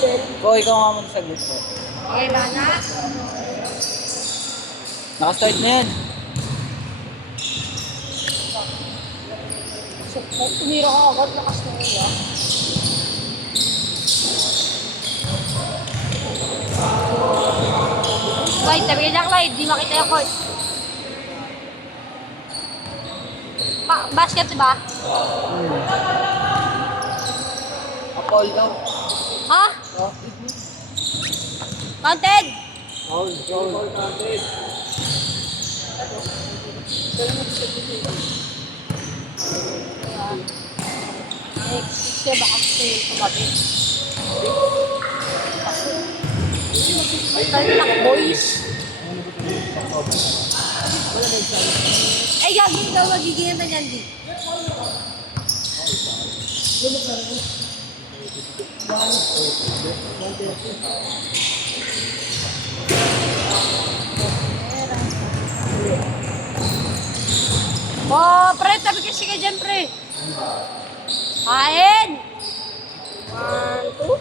Ikaw nga muna saglit ko. Okay ba na? Nakastart na yan. Tumira ka agad, lakas na nila. Clyde, tabi ka dyan, Clyde. Di makita yung court. Basket, diba? Apol daw. Ha? Counted! Foul counted. Next, siya baka gusto yung tumabi. Ay, lang, boys. Ay, gagawin daw magiging na yan, di. Oh, pre, tabi kasi ka dyan, pre. Kain! 1, 2.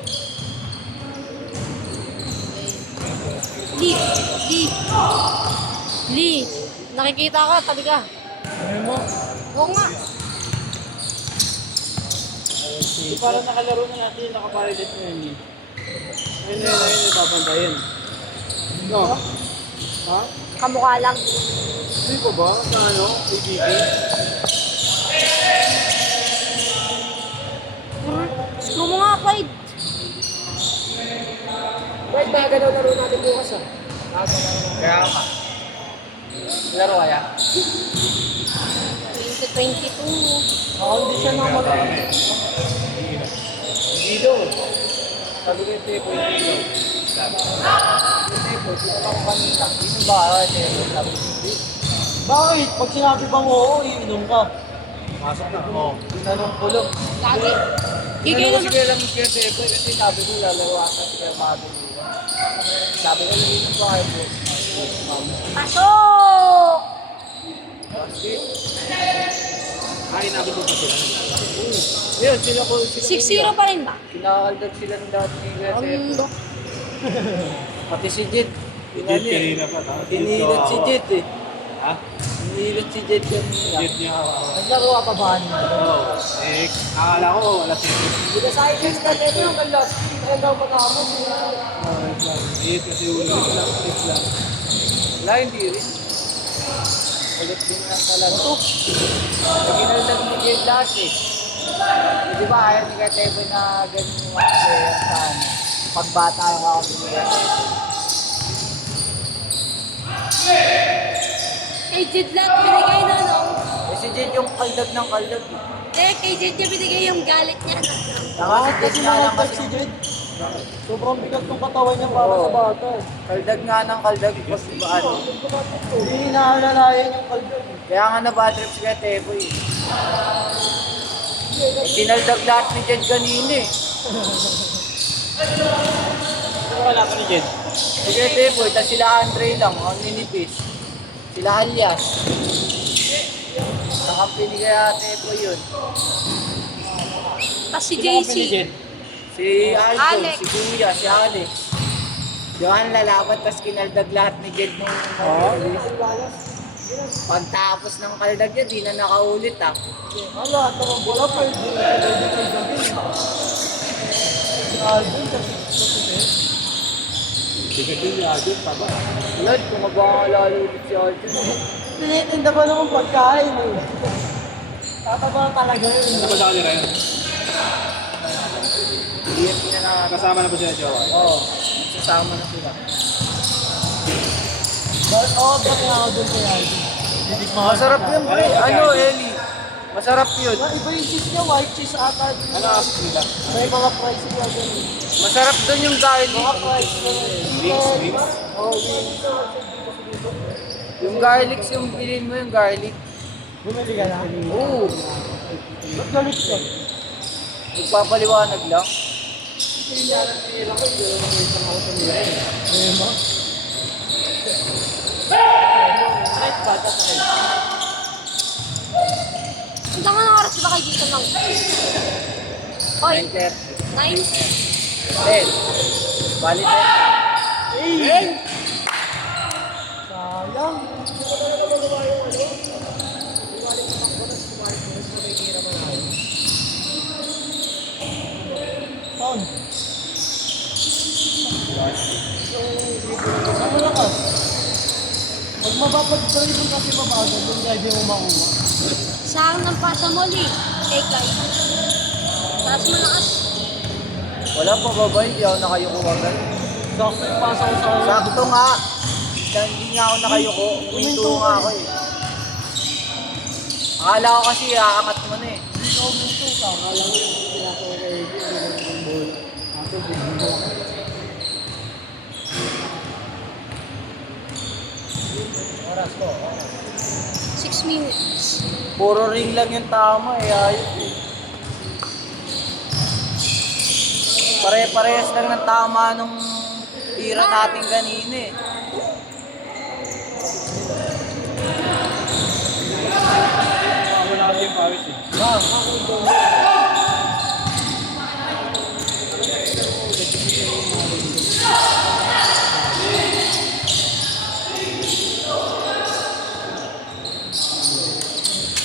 Lee. Nakikita ka, tabi ka. Ano mo? Oo nga. Parang nakalaro na natin, nakaparilit na yun. Ayun, napapantayin. No? Ha? Kamukha lang. Hindi ko ba? Sa ano? ABK? Screw mo nga, Clyde. Wait, nagalaw laro natin bukas ah. Kaya ka. Laro kaya? 2022. Ako hindi siya nakalaro. Dito. Sabi ko yung tepo, hindi ko. Yung tepo, dito ako kanina. Dito ba? Tepo, sabi ko hindi. Bakit? Pag sinabi bang oo, iinom ka. Masok na ako. Tinanong ko lang. Lagi. Gigay Tinanong ko naman. si Kuya lang kaya tepo kasi sabi ko lalawa ka si Kuya Mado. Sabi ko lang inom ko kayo po. Pasok! Basket. Ay, nabito pa sila. Ayun, sila ko. 6-0 pa rin ba? Kinakaldag sila ng dati ni Kuya Tepo. Pati si Jit. Jet kanina pa. Inilat si Jit eh. Ha? Inilat si Jit kanina. Jet niya ako. Naglaro ka pa ba niya? Oo. Akala ko wala siya. Hindi ka sa akin na Tepo yung kalas. Kaya daw matapos. Jet kasi ulo ko lang. Jet lang. Wala, hindi rin. Ulit din lang talaga. Naginaldag ni Jit lahat eh. Di ba ayaw ni Kuya Tepo na ganyan yung mga player sa ano. Pagbata yung ako ni Kuya Tepo. Kay Jed lahat binigay na, no? Eh si Jit yung kaldag ng kaldag. Kay Jed niya binigay yung galit niya. Bakit kasi nakaldag si Jit? Sobrang bigat ng katawan niya para sa bata eh. Kaldag nga ng kaldag. Kasi ba ano? Hindi naalalayan yung kaldag. Kaya nga na-bad-trip si Kuya Tepo eh. Sinaldag lahat ni Jed kanina eh. Ano wala ka ni Jet? Si Kuya Tepo, ito sila Andre lang, ang ninipis. Sila Alias. Nakampi ni Kuya Tepo yun. Tapos si Sino ka JC. ni Jet? Si Aldo, Alex. si Kuya, si Alex. Yung lalaban, tas kinaldag lahat ni Jed nung pagtapos ng kaldag niya, di na nakaulit ah. Wala, tamang bola pa yun. Bigat din ni Jet. Taba. Lord, kung magbakalala ulit si Aldo. Tinitinda pa naman pagkain eh. Tataba talaga yun. Ano ba sa kanila yun? Iyan niya na. Kasama na ba sila Jowa? Oo, magsasama na sila. Oo, bakit ako doon kaya? Masarap yun, pre. Ano, Eli? Masarap yun. Iba yung cheese niya, white cheese ata. Ano ask nila? May mga price niya doon. Masarap doon yung garlic. Mga price na Wings. Oo, wings. Yung garlic, yung bilhin mo yung garlic. Bumili ka na. Oo. Ba't galit ka? Magpapaliwanag lang. Ayun mo? Ang tanga ng oras ba kayo dito lang? Hoy, 9:30. 9? 10. Bali 10. Sayang. Pound. Ang malakas. Pag mapapag-drive kasi mabagal, yung drive mo makuha. Saan ng pasa mo, Lee? Ekay. Taas malakas. Wala pa ba? Hindi ako nakayuko agad. Sakto yung pasa ko sa Sakto nga. Hindi nga ako nakayuko. Uminto nga ako eh. Akala ko kasi aangat mo na eh. Hindi ka uminto ka. Akala ko yung pinakaw kay Eddie, hindi naman yung ball. Ako, hindi mo. Oras ko. 6 minutes. Puro ring lang yung tama eh. Ayos eh. Pare-parehas lang ng tama nung tira natin kanina eh. Wala kasi yung pawis eh.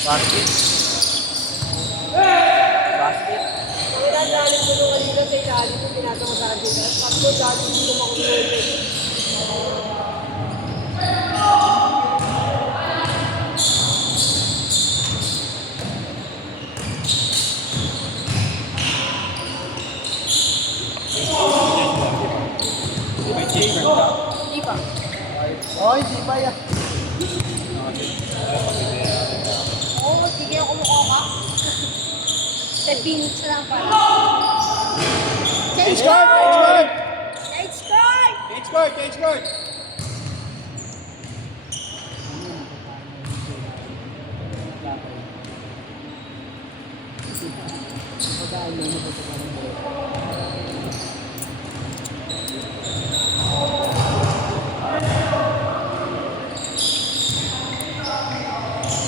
Basket. Basket. Wala galing mo nung kanina sa ilalim kung tinatama sa akin. Sakto, dati hindi ko makulit. May change ba? Di ba? Oy, di ba yan? Oo, sige ako mukha ka. 10 minutes na lang pala. Change guard! Change guard! Change card! Change guard! Change guard!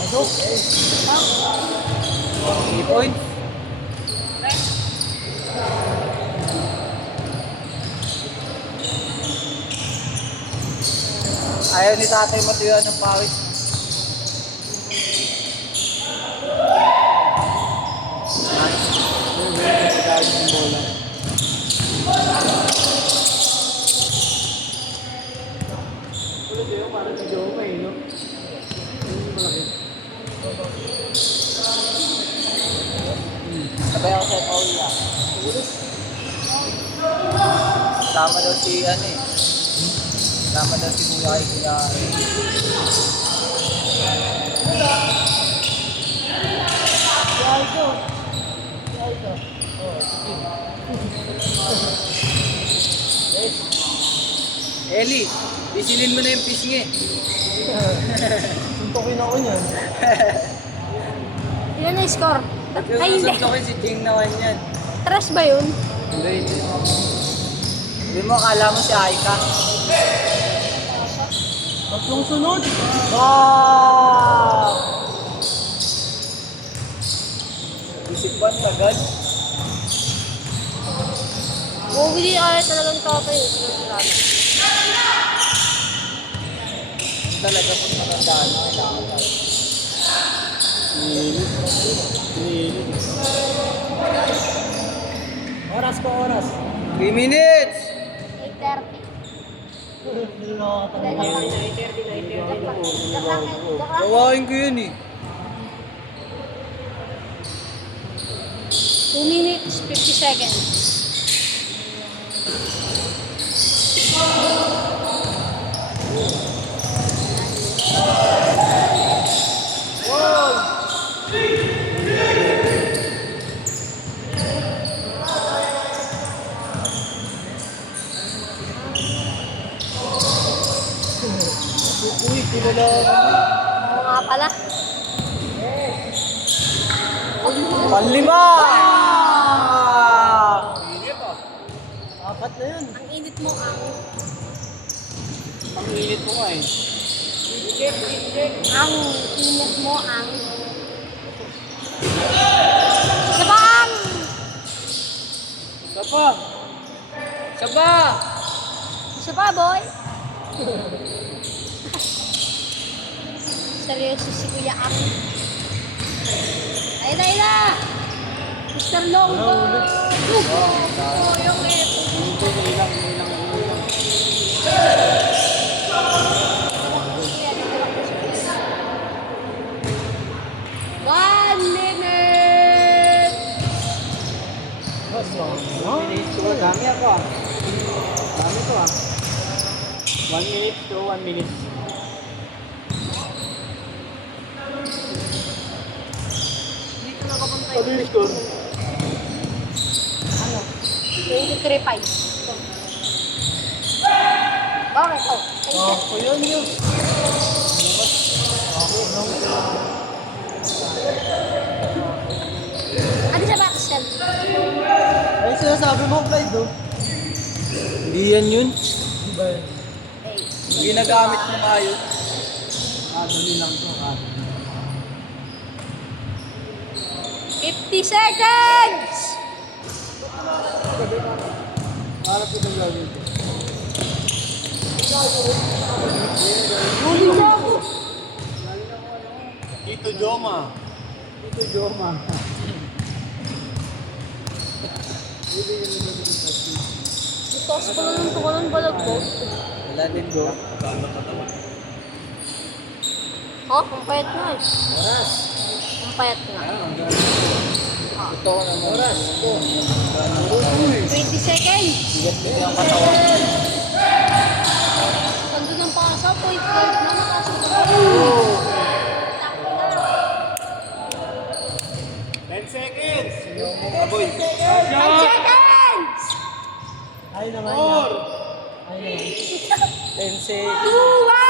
Pasok. 3 points. Ayaw ni tatay matuyuan ng pawis. Ulit yun, parang si Joe eh, no? Malaki. Sabay ako sa Paul lang. Sama daw si ano eh. Sama daw si Kuya kay Kuya. Si Aldo. Si Aldo. Oh, Eli, isilin mo na yung pisngi. suntokin ako niyan. Ilan na yung score? Ay, hindi. Gusto ko si Jing naman yan. Trash ba yun? Hindi. Hindi mo akala mo si Aika. Tatlong sunod. Wow! Isip ba ang tagal? Oo, hindi kaya talagang tatay. Sigurado. Talaga kung matandaan mo, kailangan pa. Oras ko, oras. 3 minutes! 8:30. Gawain ko yun eh. 2 minutes, 50 seconds. Uy, kilala. Oo nga pala. Panlima! Apat na yun. Ang init mo ang... Ang init mo nga eh. Ang init mo ang... Sabang! Isa pa! Saba! Isa pa, boy. Seryoso si Kuya Ang. Ayun na, ayun na. Mr. Longbo. Lugo. Yung eto. Ilang. One minute. Dami ako ah. Dami to ah. 1 minute to 1 minute. Dito na kapunta Ano yung score? Ano? 23-5. Bakit? Oh, Ako yan yun. ano sa backstab? Ay, sinasabi mo, Clyde, no? Hindi yan yun. Hey. Ginagamit mo kayo. Dali lang to. 50 seconds! Harap ko ng gawin ko. Huli na ako. Tito Joma. Tito Joma. Itos ko na ng tukulan balag ko. Wala din go. Oh, ang payat nga eh. Ang payat nga. Ito ko naman. Oras. 20 seconds. Bigat din ang katawan. Tando ng pasa, 0.5 na nakasok ko. 10 seconds. Aboy. 10 seconds! Ay naman. 4. 10 seconds. 2,